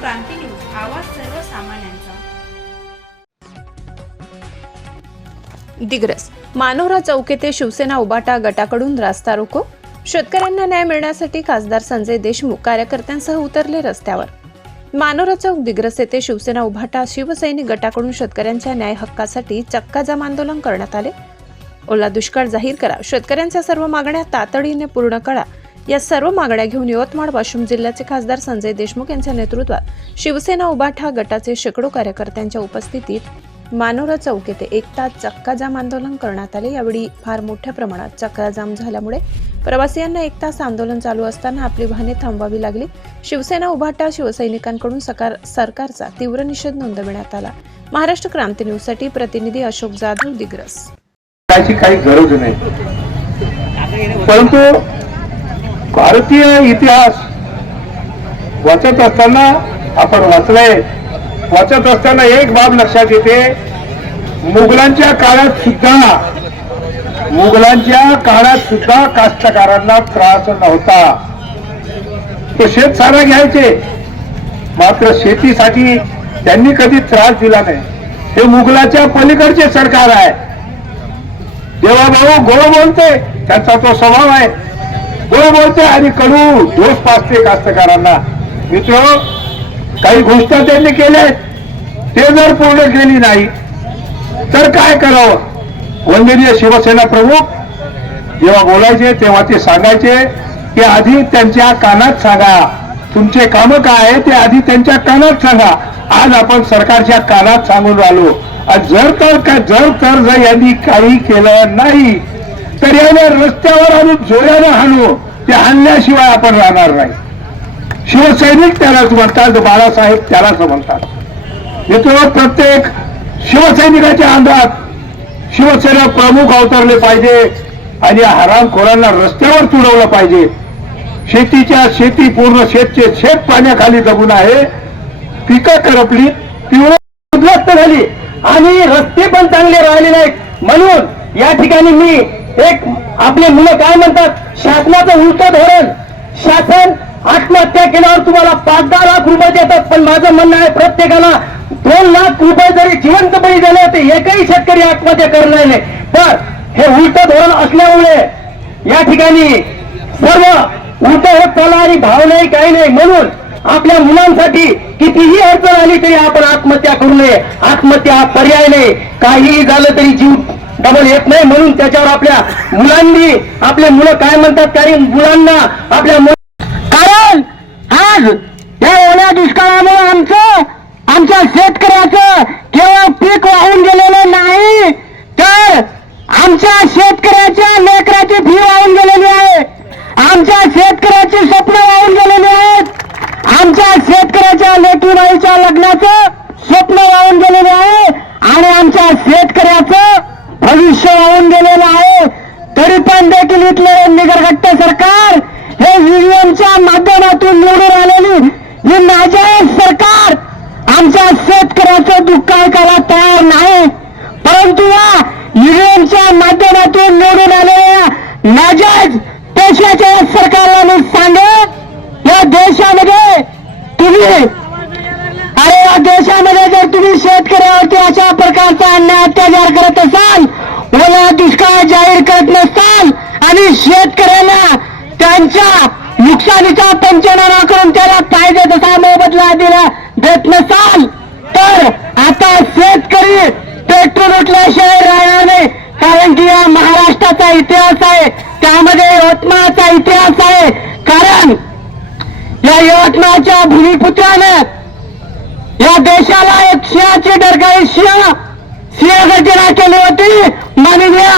क्रांती news आवाज सर्वसामान्यांचा. दिग्रस मानोरा चौक येथे शिवसेना उबाटा गटाकडून रास्ता रोको. शेतकऱ्यांना न्याय मिळण्यासाठी खासदार संजय देशमुख कार्यकर्त्यांसह उतरले रस्त्यावर. मानोरा चौक दिग्रस येथे शिवसेना उभाटा शिवसैनिक गटाकडून शेतकऱ्यांच्या न्याय हक्कासाठी चक्काजाम आंदोलन करण्यात आले. ओला दुष्काळ जाहीर करा शेतकऱ्यांच्या सर्व मागण्या तातडीने पूर्ण करा. या सर्व मागण्या घेऊन यवतमाळ वाशिम जिल्ह्याचे खासदार संजय देशमुख यांच्या नेतृत्वात शिवसेना उभाठा गटाचे शेकडो कार्यकर्त्यांच्या उपस्थितीत मानोरा चौक येथे एक तास चक्काजाम आंदोलन करण्यात आले. यावेळी फार मोठ्या प्रमाणात चक्काजाम झाल्यामुळे प्रवासियांना एक तास आंदोलन चालू असताना आपली वाहने थांबवावी लागली. शिवसेना उभाटा शिवसैनिकांकडून सकार सरकारचा तीव्र निषेध नोंदविण्यात आला. महाराष्ट्र क्रांती न्यूजसाठी प्रतिनिधी अशोक जाधव दिग्रस. काही गरज नाही. परंतु भारतीय इतिहास वाचत असताना आपण वाचलंय. वाचत असताना एक बाब लक्षात येते. मुघलांच्या काळात सुद्धा मुघलांच्या काळात सुद्धा कास्तकारांना त्रास नव्हता. तो शेत सारा घ्यायचे. मात्र शेतीसाठी त्यांनी कधी त्रास दिला नाही. हे मुघलाच्या पलीकडचे सरकार आहे. जेव्हा गोळ बोलते त्यांचा तो स्वभाव आहे. कडू बोलते आणि कडू दोष पाचते कास्तकारांना. मित्र काही घोषणा त्यांनी केल्या ते जर पूर्ण केली नाही तर काय करावं? वंदनीय शिवसेना प्रमुख जेव्हा बोलायचे तेव्हा ते सांगायचे की आधी त्यांच्या कानात सांगा. तुमचे काम काय आहे ते आधी त्यांच्या कानात सांगा. आज आपण सरकारच्या कानात सांगून राहिलो. जर तर का जर तर जर यांनी काही केलं नाही तर याला रस्त्यावर आणि जोऱ्यानं हाणू. ते हाणल्याशिवाय आपण राहणार नाही. शिवसैनिक त्यालाच म्हणतात बाळासाहेब त्यालाच म्हणतात. मित्र प्रत्येक शिवसैनिकाच्या अंगात शिवसेना प्रमुख अवतरले पाहिजे आणि हरामखोरांना रस्त्यावर तुडवलं पाहिजे. शेतीच्या शेती पूर्ण शेतचे शेत पाण्याखाली जगून आहे. पिकं करपली तीव्र उद्ध्वस्त झाली. आणि रस्ते पण चांगले राहिले नाहीत. म्हणून या ठिकाणी मी एक आपले मुलं काय म्हणतात? शासनाचं उलट धोरण. शासन आत्महत्या केल्यावर तुम्हाला पाच दहा लाख रुपये देतात. पण माझं म्हणणं आहे प्रत्येकाला दोन लाख रुपये जरी जिवंत बळी दिले होते एकही शेतकरी आत्महत्या करणार नाही. पण हे उलट धोरण असल्यामुळे या ठिकाणी सर्व उलट होत चाला आणि भाव नाही काही नाही. म्हणून आपल्या मुलांसाठी कितीही अडचण आली तरी आपण आत्महत्या करू नये. आत्महत्या हा पर्याय नाही. काहीही झालं तरी जीव डबल येत नाही म्हणून त्याच्यावर आपल्या मुलांनी आपले मुलं काय म्हणतात काही मुलांना आपल्या कारण आज या ओल्या दुष्काळामुळे आमचं आमच्या शेतकऱ्याचं केवळ पीक वाहून गेलेलं नाही तर आमच्या शेतकऱ्याच्या लेकराची फी वाहून गेलेली आहे. आमच्या शेतकऱ्याची स्वप्न वाहून गेलेली आहेत. आमच्या शेतकऱ्याच्या लेकीबाईच्या लग्नाचं स्वप्न वाहून गेलेले आहे. आणि आमच्या शेतकऱ्याचं भविष्य वाहून गेलेलं आहे तरी पण देखील इथले निगरगट्ट सरकार हे व्हिडिओच्या राज्यातून निवडून आलेली. हे नाजायज सरकार. आमच्या शेतकऱ्याचं दुःख ऐकायला तयार नाही. परंतु या युनियनच्या माध्यमातून निवडून आलेल्या नाजायज पेशव्याच्या सरकारला मी सांगेन या देशामध्ये तुम्ही अरे या देशामध्ये जर तुम्ही शेतकऱ्यावरती अशा प्रकारचा अन्याय अत्याचार करत असाल ओला दुष्काळ जाहीर करत नसाल आणि शेतकऱ्यांना त्यांच्या नुकसानीचा पंचनामा करून त्याला पाहिजे तसा मोबदला दिला. देत नसाल तर आता शेतकरी पेट्रोल उठल्याशिवाय राहणार नाही. कारण की या महाराष्ट्राचा इतिहास आहे. त्यामध्ये यवतमाळचा इतिहास आहे. कारण या यवतमाळच्या भूमिपुत्रानं या देशाला एक सिंहाची डरकाळी सिंह सिंह सिंहगर्जना केली होती. माननीय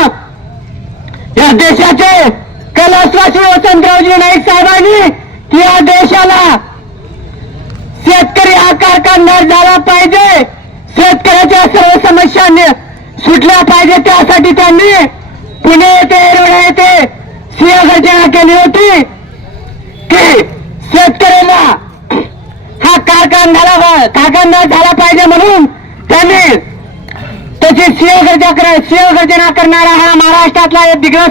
या देशाचे कैलासवासी वसंतरावजी नाईक साहेबांनी की या देशाला शेतकरी हा कारखानदार झाला पाहिजे. शेतकऱ्याच्या सर्व समस्या सुटल्या पाहिजे. त्यासाठी त्यांनी पुणे येथे येरवडा येथे सिंहगर्जना केली होती की शेतकऱ्याला हा कारखानदारा कारखानदार झाला पाहिजे म्हणून त्यांनी त्याची सिंहगर्जा सिंहगर्जना करणारा हा महाराष्ट्रातला एक दिग्रस